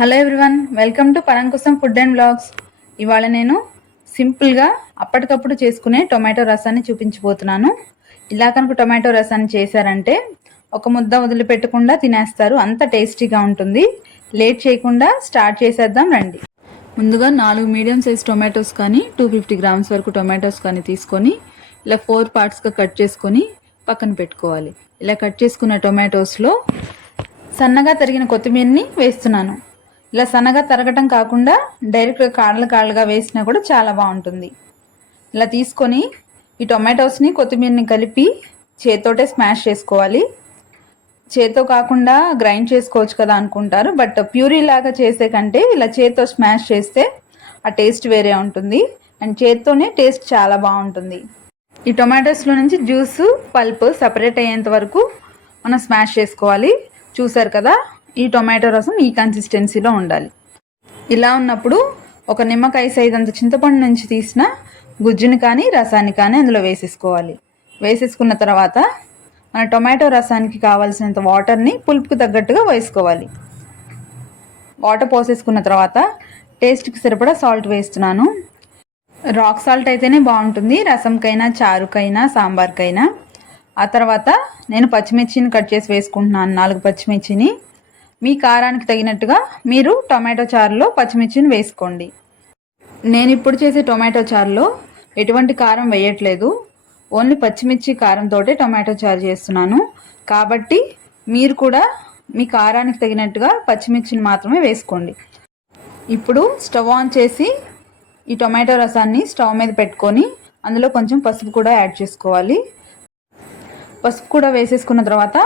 Hello everyone, welcome to Parankusam food and blogs. ఇవాళ నేను సింపుల్గా అప్పటికప్పుడు చేసుకునే టొమాటో రసాన్ని చూపించబోతున్నాను. ఇలా కనుక టొమాటో రసాన్ని చేశారంటే ఒక ముద్ద వదిలిపెట్టకుండా తినేస్తారు, అంత టేస్టీగా ఉంటుంది. లేట్ చేయకుండా స్టార్ట్ చేసేద్దాం రండి. ముందుగా 4 మీడియం సైజ్ టొమాటోస్ కానీ 250 గ్రామ్స్ వరకు టొమాటోస్ కానీ తీసుకొని ఇలా 4 పార్ట్స్గా కట్ చేసుకొని పక్కన పెట్టుకోవాలి. ఇలా కట్ చేసుకున్న టొమాటోస్లో సన్నగా తరిగిన కొత్తిమీరని వేస్తున్నాను. ఇలా సన్నగా తరగటం కాకుండా డైరెక్ట్గా కాళ్ళగా వేసినా కూడా చాలా బాగుంటుంది. ఇలా తీసుకొని ఈ టొమాటోస్ని కొత్తిమీరని కలిపి చేత్తోటే స్మాష్ చేసుకోవాలి. చేత్తో కాకుండా గ్రైండ్ చేసుకోవచ్చు కదా అనుకుంటారు, బట్ ప్యూరీ లాగా చేసే కంటే ఇలా చేత్తో స్మాష్ చేస్తే ఆ టేస్ట్ వేరే ఉంటుంది అండ్ చేత్తోనే టేస్ట్ చాలా బాగుంటుంది. ఈ టొమాటోస్లో నుంచి జ్యూస్ పల్ప్ సపరేట్ అయ్యేంత వరకు మనం స్మాష్ చేసుకోవాలి. చూసారు కదా, ఈ టొమాటో రసం ఈ కన్సిస్టెన్సీలో ఉండాలి. ఇలా ఉన్నప్పుడు ఒక నిమ్మకాయ సైజ్ అంత చింతపండు నుంచి తీసిన గుజ్జుని కానీ రసాన్ని కానీ అందులో వేసేసుకోవాలి. వేసేసుకున్న తర్వాత మన టొమాటో రసానికి కావాల్సినంత వాటర్ని పులుపుకు తగ్గట్టుగా వేసుకోవాలి. వాటర్ పోసేసుకున్న తర్వాత టేస్ట్కి సరిపడా సాల్ట్ వేస్తున్నాను. రాక్ సాల్ట్ అయితేనే బాగుంటుంది, రసంకైనా చారుకైనా సాంబార్కైనా. ఆ తర్వాత నేను పచ్చిమిర్చిని కట్ చేసి వేసుకుంటున్నాను, 4 పచ్చిమిర్చిని. మీ కారానికి తగినట్టుగా మీరు టొమాటో చారులో పచ్చిమిర్చిని వేసుకోండి. నేను ఇప్పుడు చేసే టొమాటో చారులో ఎటువంటి కారం వేయట్లేదు, ఓన్లీ పచ్చిమిర్చి కారంతో టొమాటో చారు చేస్తున్నాను. కాబట్టి మీరు కూడా మీ కారానికి తగినట్టుగా పచ్చిమిర్చిని మాత్రమే వేసుకోండి. ఇప్పుడు స్టవ్ ఆన్ చేసి ఈ టొమాటో రసాన్ని స్టవ్ మీద పెట్టుకొని అందులో కొంచెం పసుపు కూడా యాడ్ చేసుకోవాలి. పసుపు కూడా వేసేసుకున్న తర్వాత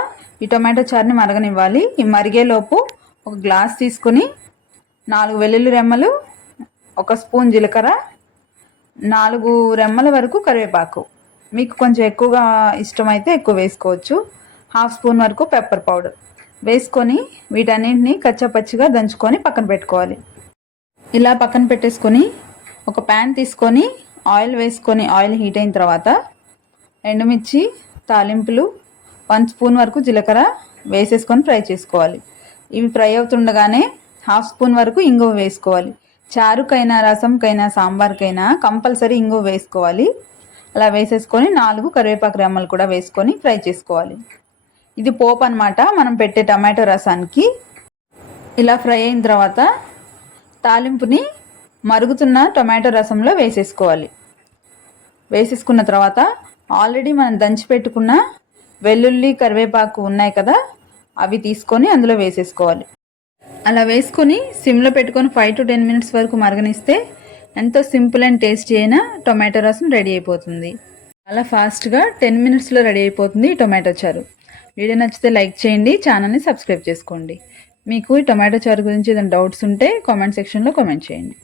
ఈ టొమాటో చారుని మరగనివ్వాలి. ఈ మరిగేలోపు ఒక గ్లాస్ తీసుకొని 4 వెల్లుల్లి రెమ్మలు, 1 స్పూన్ జీలకర్ర, 4 రెమ్మల వరకు కరివేపాకు, మీకు కొంచెం ఎక్కువగా ఇష్టమైతే ఎక్కువ వేసుకోవచ్చు, 1/2 స్పూన్ వరకు పెప్పర్ పౌడర్ వేసుకొని వీటన్నింటినీ కచ్చాపచ్చిగా దంచుకొని పక్కన పెట్టుకోవాలి. ఇలా పక్కన పెట్టేసుకొని ఒక ప్యాన్ తీసుకొని ఆయిల్ వేసుకొని ఆయిల్ హీట్ అయిన తర్వాత ఎండుమిర్చి, తాలింపులు, 1 స్పూన్ వరకు జీలకర్ర వేసేసుకొని ఫ్రై చేసుకోవాలి. ఇవి ఫ్రై అవుతుండగానే 1/2 స్పూన్ వరకు ఇంగువ వేసుకోవాలి. చారుకైనా రసంకైనా సాంబార్కైనా కంపల్సరీ ఇంగువ వేసుకోవాలి. అలా వేసేసుకొని 4 కరివేపాకు రెమ్మలు కూడా వేసుకొని ఫ్రై చేసుకోవాలి. ఇది పోపు అనమాట మనం పెట్టే టమాటో రసానికి. ఇలా ఫ్రై అయిన తర్వాత తాలింపుని మరుగుతున్న టొమాటో రసంలో వేసేసుకోవాలి. వేసేసుకున్న తర్వాత ఆల్రెడీ మనం దంచి పెట్టుకున్న వెల్లుల్లి కరివేపాకు ఉన్నాయి కదా, అవి తీసుకొని అందులో వేసేసుకోవాలి. అలా వేసుకొని సిమ్లో పెట్టుకొని 5 to 10 మినిట్స్ వరకు మరగనిస్తే ఎంతో సింపుల్ అండ్ టేస్టీ అయిన టొమాటో రసం రెడీ అయిపోతుంది. అలా ఫాస్ట్గా 10 మినిట్స్లో రెడీ అయిపోతుంది ఈ టొమాటో చారు. వీడియో నచ్చితే లైక్ చేయండి, ఛానల్ని సబ్స్క్రైబ్ చేసుకోండి. మీకు ఈ టొమాటో చారు గురించి ఏదైనా డౌట్స్ ఉంటే కామెంట్ సెక్షన్లో కామెంట్ చేయండి.